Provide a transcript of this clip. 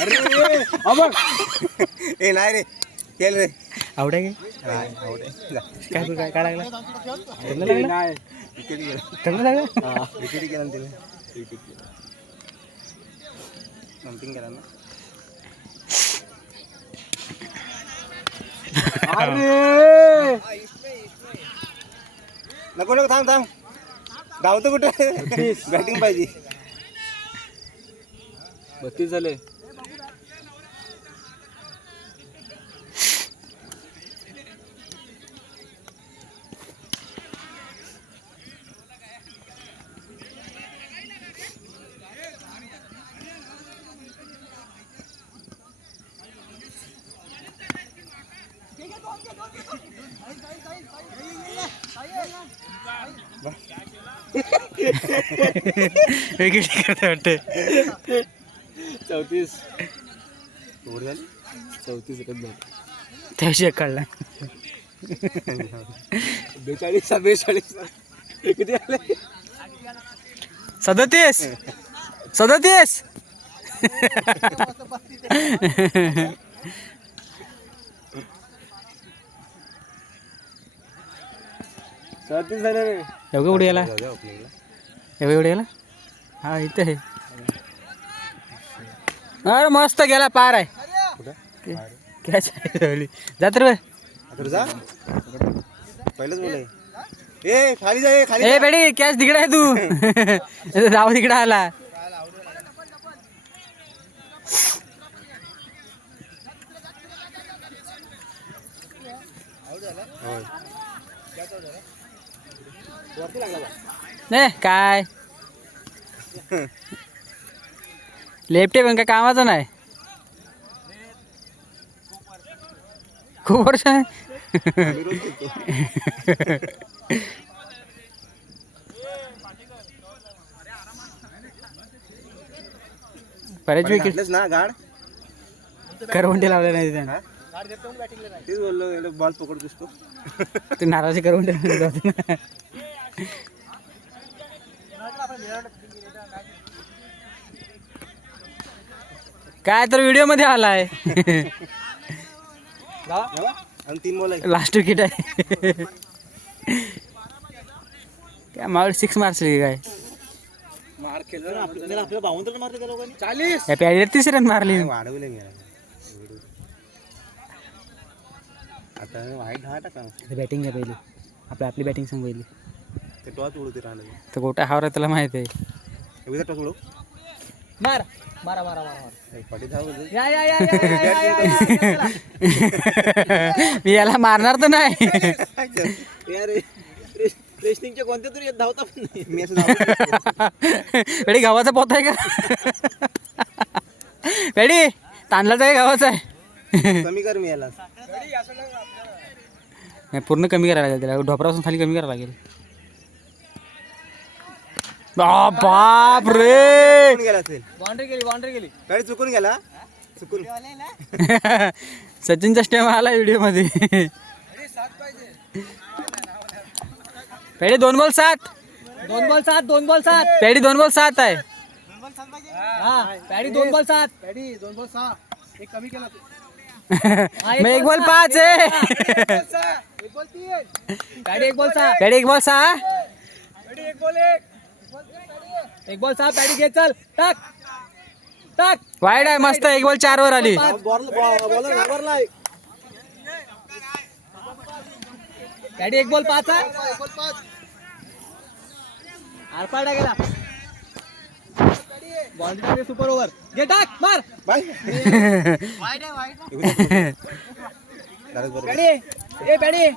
अरे ए नाही रे केल रे आवडे आवडे काय काय काय लागला नाही विकेट गेला त्यांना लागला विकेट गेला तिला विकेट गेला समथिंग केला ना अरे नको नको थांब थांब धावतो कुठे बॅटिंग पाहिजे 32 झाले. विकेट करते वाटते 34 एवढी झाली 34 सेकंद झाले. त्याशी एक काढला 42 किती आले 37 37 झाले रे. एवढं उडी गेला जाऊ दे ओपनिंगला एवढं उडी गेला हा इथे आहे अरे मस्त गेला पार आहे कुठं कॅच जात रे आता जा पहिलंच बोलाय ए खाली जा ए खाली ए बेडी कॅच तिकडे आहे तू जाऊ तिकडे आला होय नाही काय लेफ्ट आहे पण काय कामाचं नाही खूप वर्ष आहे आम्ही रोज खेळतो. बरेच पण विकेट घातलंच ना गाड करवंटी लावले नाही त्यानं तेच बोललो बॉल पकडतोस तो ते नाराजी करवंटी लावले होते ना. काय तर व्हिडिओ मध्ये आलाय आणि 3 बॉल आहे लास्ट विकेट आहे काय मावळ 6 मारले काय मार केलं आपल्याला 52 मारले त्या लोकांनी 40 या पॅडीवर 30 रन मारली वाढवले मी आता वाईट 10 टाका बॅटिंग आहे पहिली आपली बॅटिंग सांग पहिली ते टॉस उडवते राहिलं तर गोटा हावर त्याला माहित आहे एवढा टॉस उडव मार मारा मारा मारा पाठी धाव या या या मी याला मारणार तर नाही रेसलिंगच्या कोणत्या तरी धावता पण नाही. मी असं धावतो पेडी गावाचा पोत आहे का पेडी तांदळाचा आहे गावाचा आहे कमी कर मी याला नाही पूर्ण कमी करायला लागेल त्याला ढोपरापासून खाली कमी करायला लागेल बाप रे चुकून गेला असेल बाउंड्री गेली गाडी चुकून गेला चुकून सचिनचा स्टेम आला व्हिडिओ मध्ये पेडी 2 बॉल 7 2 बॉल 7 पेडी 2 बॉल 7 आहे हा पॅडी 2 बॉल 7 पॅडी 2 बॉल 6 एक कमी केला तू मग 1 बॉल 5 आहे 1 बॉल 3 पॅडी 1 बॉल 6 पेडी 1 ball 6 paddy 1 ball 1 ball 6 paddy घे चल टाक टाक वाईड आहे मस्त 1 बॉल 4 वर आली बॉलर घाबरलाय पॅडी 1 बॉल 5 आरपाडा गेला बाउंड्री सुपर ओव्हर घे टाक मार बाय पॅडी ए पॅडी